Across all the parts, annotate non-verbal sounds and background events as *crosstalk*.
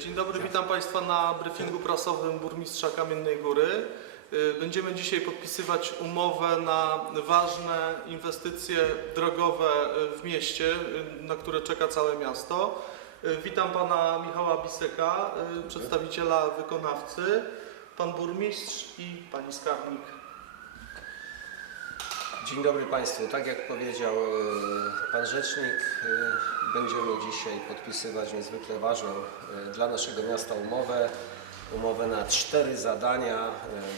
Dzień dobry, witam Państwa na briefingu prasowym burmistrza Kamiennej Góry. Y, Będziemy dzisiaj podpisywać umowę na ważne inwestycje drogowe y, w mieście, y, na które czeka całe miasto. Witam Pana Michała Biseka, przedstawiciela wykonawcy, Pan Burmistrz i Pani Skarbnik. Dzień dobry Państwu. Tak jak powiedział Pan Rzecznik, będziemy dzisiaj podpisywać niezwykle ważną e, dla naszego miasta umowę. Umowę na cztery zadania e,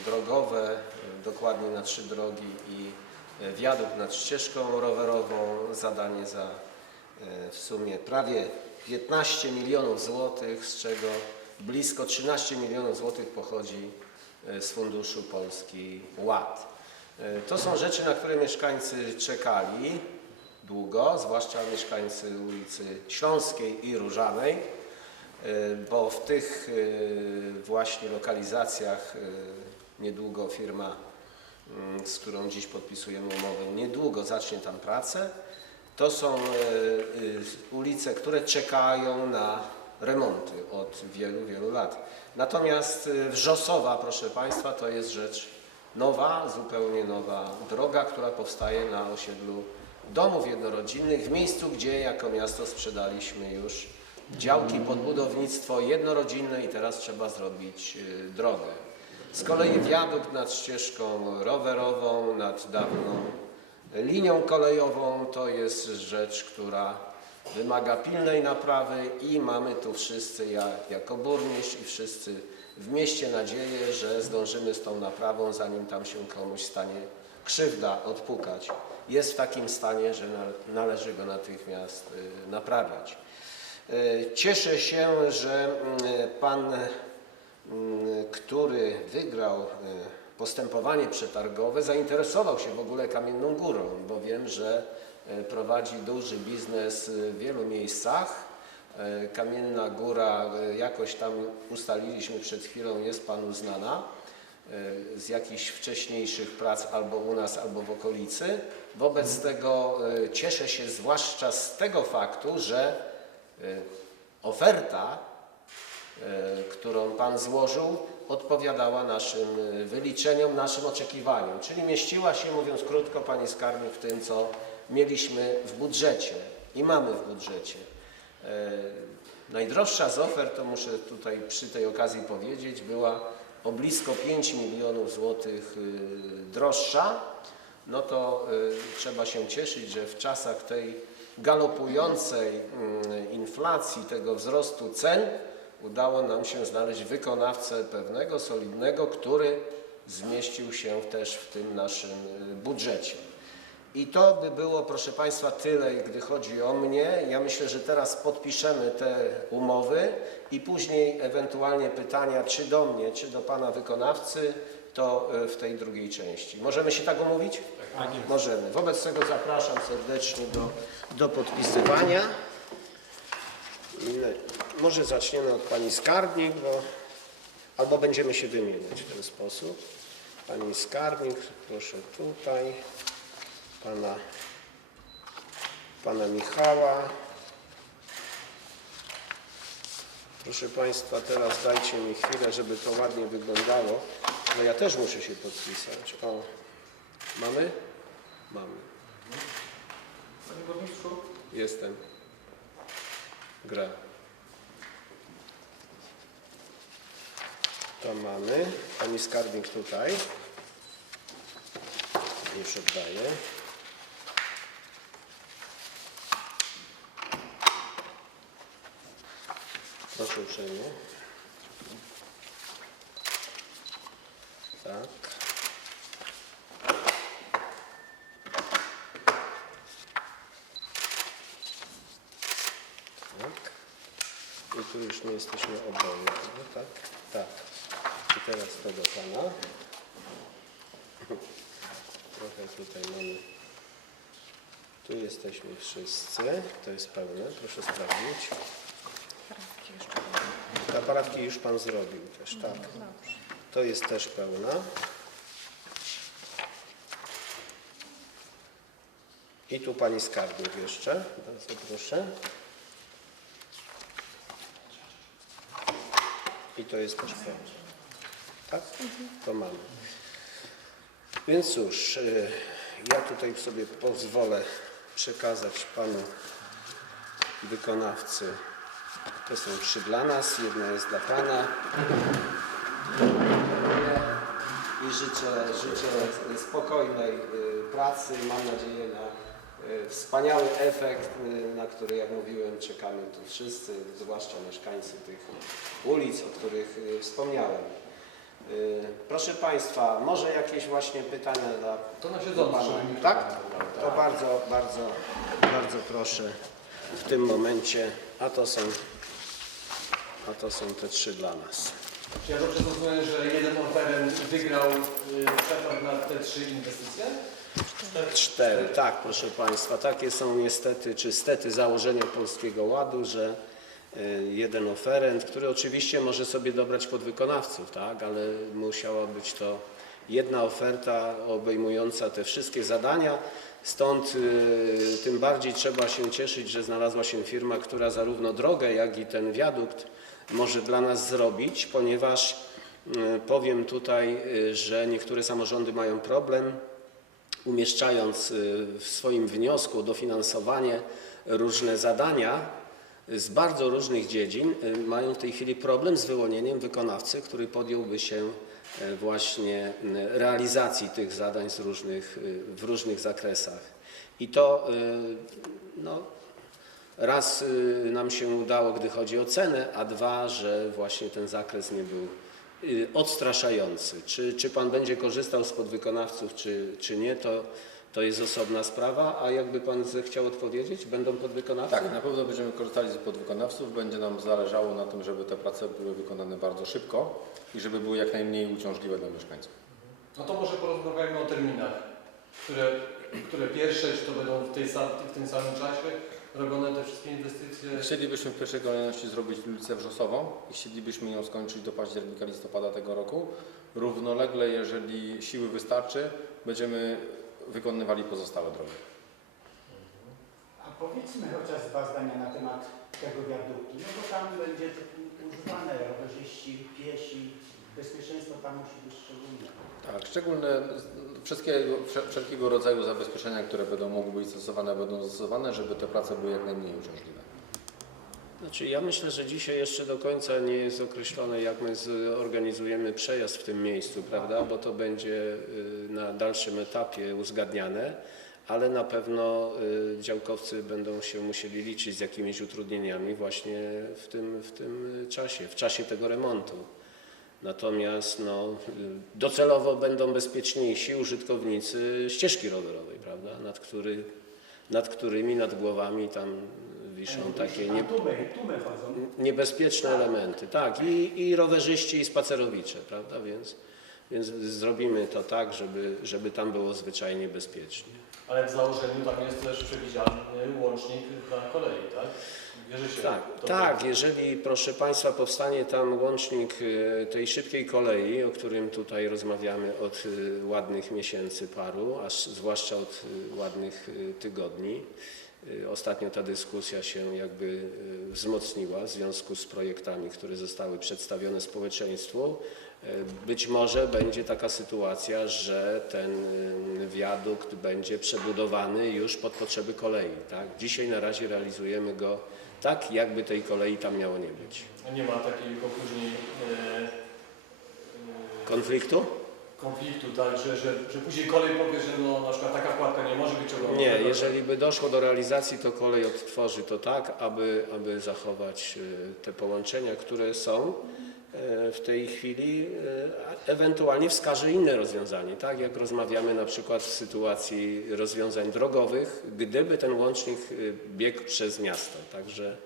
drogowe, e, dokładnie na trzy drogi i wiadukt nad ścieżką rowerową. Zadanie za w sumie prawie 15 milionów złotych, z czego blisko 13 milionów złotych pochodzi z Funduszu Polski Ład. To są rzeczy, na które mieszkańcy czekali długo, zwłaszcza mieszkańcy ulicy Śląskiej i Różanej, e, bo w tych e, właśnie lokalizacjach e, niedługo firma, mm, z którą dziś podpisujemy umowę, niedługo zacznie tam pracę. To są ulice, które czekają na remonty od wielu, wielu lat. Natomiast Wrzosowa, proszę Państwa, to jest rzecz nowa, zupełnie nowa droga, która powstaje na osiedlu domów jednorodzinnych, w miejscu, gdzie jako miasto sprzedaliśmy już działki pod budownictwo jednorodzinne i teraz trzeba zrobić y, drogę. Z kolei wiadukt nad ścieżką rowerową, nad dawną linią kolejową to jest rzecz, która wymaga pilnej naprawy i mamy tu wszyscy, ja jako burmistrz i wszyscy w mieście nadzieję, że zdążymy z tą naprawą, zanim tam się komuś stanie krzywda odpukać. Jest w takim stanie, że na- należy go natychmiast y, naprawiać. Y, Cieszę się, że mm, pan, który wygrał y, postępowanie przetargowe, zainteresował się w ogóle Kamienną Górą, bo wiem, że y, prowadzi duży biznes w wielu miejscach. Kamienna Góra, jakoś tam ustaliliśmy przed chwilą, jest Panu znana z jakichś wcześniejszych prac albo u nas, albo w okolicy. Wobec tego e, cieszę się zwłaszcza z tego faktu, że e, oferta, którą Pan złożył, odpowiadała naszym wyliczeniom, naszym oczekiwaniom, czyli mieściła się, mówiąc krótko, Panie Skarbnik, w tym, co mieliśmy w budżecie i mamy w budżecie. Najdroższa z ofert, to muszę tutaj przy tej okazji powiedzieć, była o blisko 5 milionów złotych y, droższa. No to y, trzeba się cieszyć, że w czasach tej galopującej mm, inflacji, tego wzrostu cen, udało nam się znaleźć wykonawcę pewnego, solidnego, który zmieścił się też w tym naszym y, budżecie. I to by było, proszę Państwa, tyle, gdy chodzi o mnie. Ja myślę, że teraz podpiszemy te umowy i później ewentualnie pytania, czy do mnie, czy do Pana wykonawcy, to e, w tej drugiej części. Możemy się tak umówić? Tak, Możemy. Wobec tego zapraszam serdecznie do, do podpisywania. Może zaczniemy od Pani Skarbnik, bo albo będziemy się wymieniać w ten sposób. Pani Skarbnik, proszę tutaj pana, pana Michała. Proszę Państwa, teraz dajcie mi chwilę, żeby to ładnie wyglądało. No ja też muszę się podpisać. O, mamy? Mamy. Panie Burmistrzu? Jestem. Gra. To mamy. Pani skarbnik tutaj. Już oddaję. Tak. Tak. I tu już my jesteśmy no tak? Tak. I teraz to do Pana. Trochę tutaj mamy. Tu jesteśmy wszyscy. To jest pełne. Proszę sprawdzić. Te aparatki już Pan zrobił też, tak. To jest też pełna. I tu Pani skarbnik jeszcze. Bardzo proszę. I to jest też pełne. Tak? To mamy. Więc cóż, y, ja tutaj sobie pozwolę przekazać panu wykonawcy. To są trzy dla nas, jedna jest dla pana. I życzę, życzę spokojnej y, pracy. Mam nadzieję na y, wspaniały efekt, y, na który, jak mówiłem, czekamy tu wszyscy, zwłaszcza mieszkańcy tych ulic, o których wspomniałem. Proszę Państwa, może jakieś właśnie pytania dla To na siedząco, mi Tak? To bardzo, bardzo, bardzo proszę w tym momencie, a to są, a to są te trzy dla nas. Czy ja dobrze zrozumiałem, że jeden oferent wygrał y, przetarg na te trzy inwestycje? Cztery, tak proszę Państwa, takie są niestety, czy stety założenia Polskiego Ładu, że y, jeden oferent, który oczywiście może sobie dobrać podwykonawców, tak, ale musiała być to jedna oferta obejmująca te wszystkie zadania. Stąd y, tym bardziej trzeba się cieszyć, że znalazła się firma, która zarówno drogę, jak i ten wiadukt może dla nas zrobić, ponieważ y, powiem tutaj, y, że niektóre samorządy mają problem umieszczając y, w swoim wniosku dofinansowanie różne zadania z bardzo różnych dziedzin, mają w tej chwili problem z wyłonieniem wykonawcy, który podjąłby się właśnie realizacji tych zadań różnych, w różnych zakresach. I to no, raz y, nam się udało, gdy chodzi o cenę, a dwa, że właśnie ten zakres nie był y, odstraszający. Czy, czy Pan będzie korzystał z podwykonawców, czy, czy nie, to, to jest osobna sprawa. A jakby Pan zechciał odpowiedzieć, będą podwykonawcy? Tak, na pewno będziemy korzystali z podwykonawców. Będzie nam zależało na tym, żeby te prace były wykonane bardzo szybko i żeby były jak najmniej uciążliwe dla mieszkańców. No to może porozmawiajmy o terminach, które, które pierwsze, czy to będą w, tej, w tym samym czasie robione te wszystkie inwestycje? Chcielibyśmy w pierwszej kolejności zrobić ulicę Wrzosową i chcielibyśmy ją skończyć do października, listopada tego roku. Równolegle, jeżeli siły wystarczy, będziemy wykonywali pozostałe drogi. A powiedzmy chociaż dwa zdania na temat tego wiaduktu, no bo tam będzie używane rowerzyści, piesi, bezpieczeństwo tam musi być szczególne. Tak, szczególne wszelkiego rodzaju zabezpieczenia, które będą mogły być stosowane, będą stosowane, żeby te prace były jak najmniej uciążliwe. Znaczy, ja myślę, że dzisiaj jeszcze do końca nie jest określone, jak my zorganizujemy przejazd w tym miejscu, prawda? Bo to będzie y, na dalszym etapie uzgadniane, ale na pewno y, działkowcy będą się musieli liczyć z jakimiś utrudnieniami właśnie w tym, w tym czasie, w czasie tego remontu. Natomiast no, y, docelowo będą bezpieczniejsi użytkownicy ścieżki rowerowej, prawda? Nad, który, nad którymi, nad głowami tam wiszą takie nie, niebezpieczne elementy, tak, i, i rowerzyści, i spacerowicze, prawda, więc, więc zrobimy to tak, żeby, żeby tam było zwyczajnie bezpiecznie. Ale w założeniu tam jest też przewidziany łącznik dla kolei, tak? Tak, tak, jeżeli proszę Państwa powstanie tam łącznik y, tej szybkiej kolei, o którym tutaj rozmawiamy od y, ładnych miesięcy paru, aż zwłaszcza od y, ładnych tygodni. Ostatnio ta dyskusja się jakby wzmocniła w związku z projektami, które zostały przedstawione społeczeństwu. Być może będzie taka sytuacja, że ten wiadukt będzie przebudowany już pod potrzeby kolei. Tak? Dzisiaj na razie realizujemy go tak, jakby tej kolei tam miało nie być. A nie ma takiego później e, e, Konfliktu? konfliktu, tak, że, że, że później kolej powie, że no, na przykład taka kładka nie może być ciągnięta. Nie, jeżeli by doszło do realizacji, to kolej odtworzy to tak, aby, aby zachować y, te połączenia, które są w tej chwili, a ewentualnie wskaże inne rozwiązanie, tak jak rozmawiamy na przykład w sytuacji rozwiązań drogowych, gdyby ten łącznik y, biegł przez miasto. Także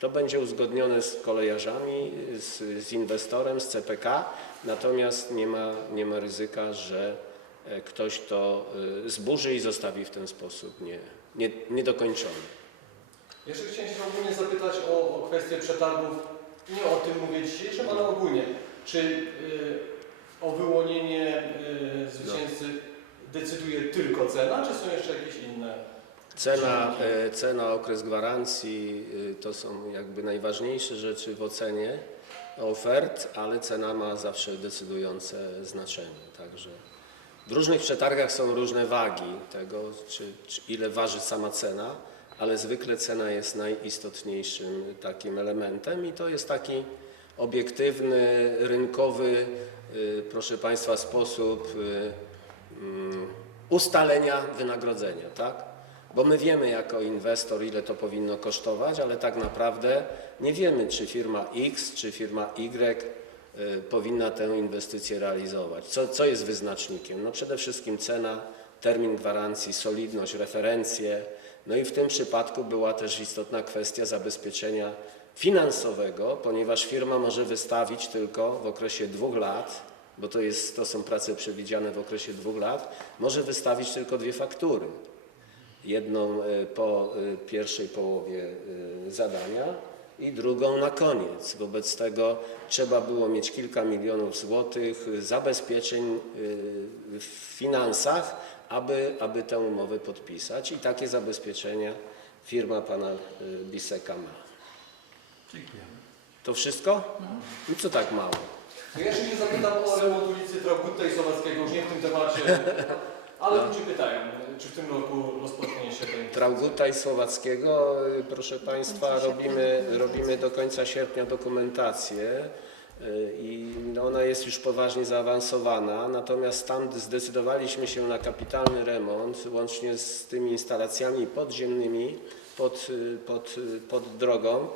to będzie uzgodnione z kolejarzami, z, z inwestorem, z CPK, natomiast nie ma, nie ma ryzyka, że e, ktoś to zburzy i zostawi w ten sposób nie, nie, niedokończony. Jeszcze chciałem się ogólnie zapytać o, o kwestię przetargów. Nie o tym mówię dzisiejszym, ale ogólnie. Czy y, o wyłonienie y, zwycięzcy decyduje tylko cena, czy są jeszcze jakieś inne? Cena, e, cena, okres gwarancji y, to są jakby najważniejsze rzeczy w ocenie. ofert, ale cena ma zawsze decydujące znaczenie. Także w różnych przetargach są różne wagi tego, czy, czy ile waży sama cena, ale zwykle cena jest najistotniejszym takim elementem i to jest taki obiektywny, rynkowy, y, proszę Państwa, sposób y, mm, ustalenia wynagrodzenia, tak? Bo my wiemy jako inwestor, ile to powinno kosztować, ale tak naprawdę nie wiemy, czy firma X, czy firma Y y, powinna tę inwestycję realizować. Co, co jest wyznacznikiem? No przede wszystkim cena, termin gwarancji, solidność, referencje. No i w tym przypadku była też istotna kwestia zabezpieczenia finansowego, ponieważ firma może wystawić tylko w okresie dwóch lat, bo to, jest, to są prace przewidziane w okresie dwóch lat, może wystawić tylko dwie faktury. Jedną e, po e, pierwszej połowie e, zadania i drugą na koniec. Wobec tego trzeba było mieć kilka milionów złotych zabezpieczeń w finansach, aby, aby tę umowę podpisać i takie zabezpieczenia firma pana Biseka ma. To wszystko? I co tak mało? To ja się zapytam o remont ulicy Traugutta i Słowackiego, już nie w tym temacie, *laughs* ale ludzie pytają, czy w tym roku rozpocznie się ten... Trauguta i Słowackiego, y, proszę Państwa, robimy, robimy do końca sierpnia dokumentację y, i ona jest już poważnie zaawansowana, natomiast tam zdecydowaliśmy się na kapitalny remont, łącznie z tymi instalacjami podziemnymi pod, y, pod, pod drogą,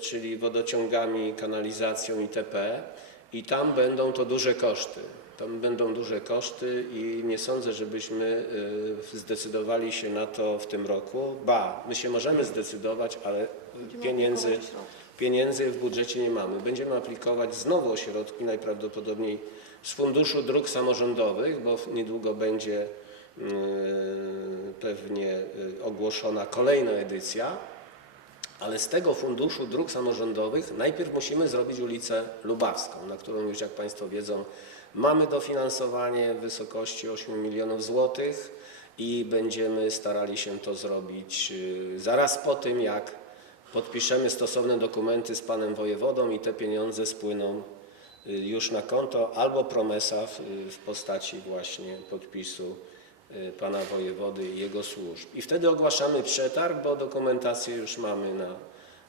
czyli wodociągami, kanalizacją itp. I tam będą to duże koszty. Tam będą duże koszty i nie sądzę, żebyśmy y, zdecydowali się na to w tym roku. Ba, my się możemy zdecydować, ale pieniędzy, pieniędzy w budżecie nie mamy. Będziemy aplikować znowu o środki, najprawdopodobniej z Funduszu Dróg Samorządowych, bo niedługo będzie y, pewnie y, ogłoszona kolejna edycja. Ale z tego Funduszu Dróg Samorządowych najpierw musimy zrobić ulicę Lubawską, na którą już, jak Państwo wiedzą, mamy dofinansowanie w wysokości 8 milionów złotych i będziemy starali się to zrobić y, zaraz po tym, jak podpiszemy stosowne dokumenty z Panem Wojewodą i te pieniądze spłyną y, już na konto albo promesa w, w postaci właśnie podpisu y, Pana Wojewody i jego służb. I wtedy ogłaszamy przetarg, bo dokumentację już mamy na,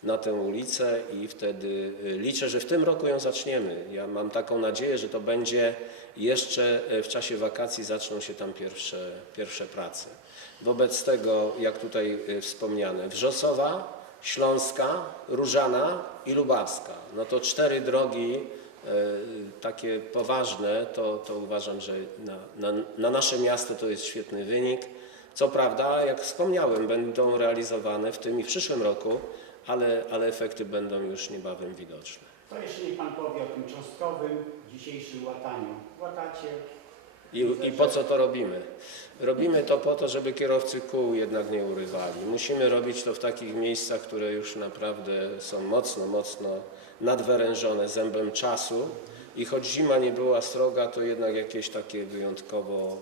na tę ulicę i wtedy y, liczę, że w tym roku ją zaczniemy. Ja mam taką nadzieję, że to będzie jeszcze y, w czasie wakacji zaczną się tam pierwsze, pierwsze prace. Wobec tego, jak tutaj y, wspomniane, Wrzosowa, Śląska, Różana i Lubawska. No to cztery drogi takie poważne, to, to uważam, że na, na, na nasze miasto to jest świetny wynik. Co prawda, jak wspomniałem, będą realizowane w tym i w przyszłym roku, ale, ale efekty będą już niebawem widoczne. To jeśli mi Pan powie o tym cząstkowym dzisiejszym łataniu. Łatacie, I, I po co to robimy? Robimy to po to, żeby kierowcy kół jednak nie urywali. Musimy robić to w takich miejscach, które już naprawdę są mocno, mocno nadwyrężone zębem czasu. I choć zima nie była sroga, to jednak jakieś takie wyjątkowo,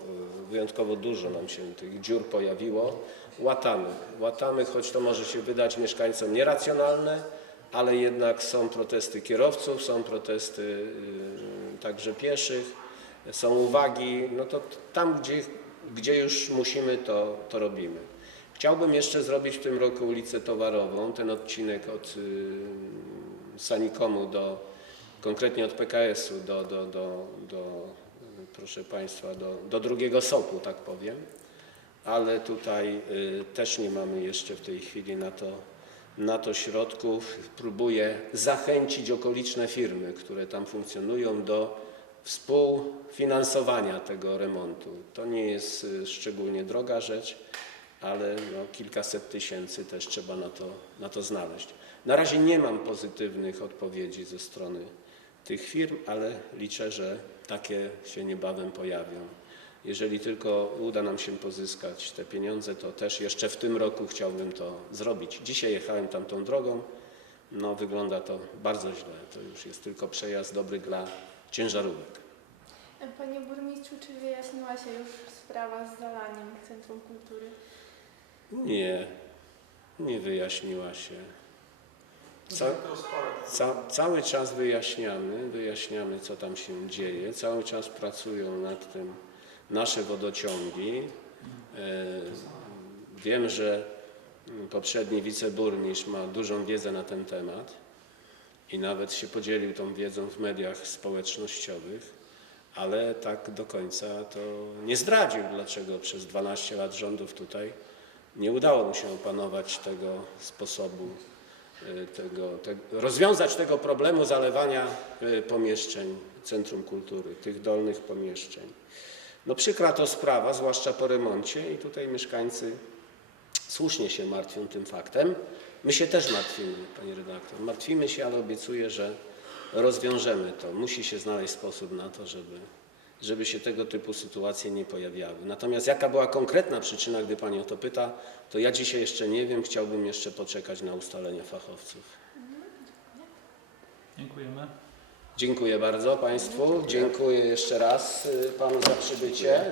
wyjątkowo dużo nam się tych dziur pojawiło. Łatamy. Łatamy, choć to może się wydać mieszkańcom nieracjonalne, ale jednak są protesty kierowców, są protesty y, także pieszych są uwagi, no to tam, gdzie, gdzie już musimy, to, to robimy. Chciałbym jeszcze zrobić w tym roku ulicę Towarową, ten odcinek od y, Sanikomu do, konkretnie od PKS-u do, do, do, do, proszę Państwa, do, do drugiego sopu, tak powiem. Ale tutaj y, też nie mamy jeszcze w tej chwili na to, na to środków. Próbuję zachęcić okoliczne firmy, które tam funkcjonują do współfinansowania tego remontu. To nie jest y, szczególnie droga rzecz, ale no, kilkaset tysięcy też trzeba na to, na to znaleźć. Na razie nie mam pozytywnych odpowiedzi ze strony tych firm, ale liczę, że takie się niebawem pojawią. Jeżeli tylko uda nam się pozyskać te pieniądze, to też jeszcze w tym roku chciałbym to zrobić. Dzisiaj jechałem tamtą drogą, no wygląda to bardzo źle. To już jest tylko przejazd dobry dla ciężarówek. Panie burmistrzu, czy wyjaśniła się już sprawa z zalaniem Centrum Kultury? Nie, nie wyjaśniła się. Ca, ca, cały czas wyjaśniamy, wyjaśniamy co tam się dzieje, cały czas pracują nad tym nasze wodociągi. E, wiem, że poprzedni wiceburmistrz ma dużą wiedzę na ten temat i nawet się podzielił tą wiedzą w mediach społecznościowych, ale tak do końca to nie zdradził, dlaczego przez 12 lat rządów tutaj nie udało mu się opanować tego sposobu tego, te, rozwiązać tego problemu zalewania y, pomieszczeń Centrum Kultury, tych dolnych pomieszczeń. No przykra to sprawa, zwłaszcza po remoncie i tutaj mieszkańcy słusznie się martwią tym faktem. My się też martwimy, Pani redaktor. Martwimy się, ale obiecuję, że rozwiążemy to. Musi się znaleźć sposób na to, żeby, żeby się tego typu sytuacje nie pojawiały. Natomiast jaka była konkretna przyczyna, gdy Pani o to pyta, to ja dzisiaj jeszcze nie wiem. Chciałbym jeszcze poczekać na ustalenia fachowców. Dziękujemy. Dziękuję bardzo Państwu. Dziękuję jeszcze raz y, Panu za przybycie.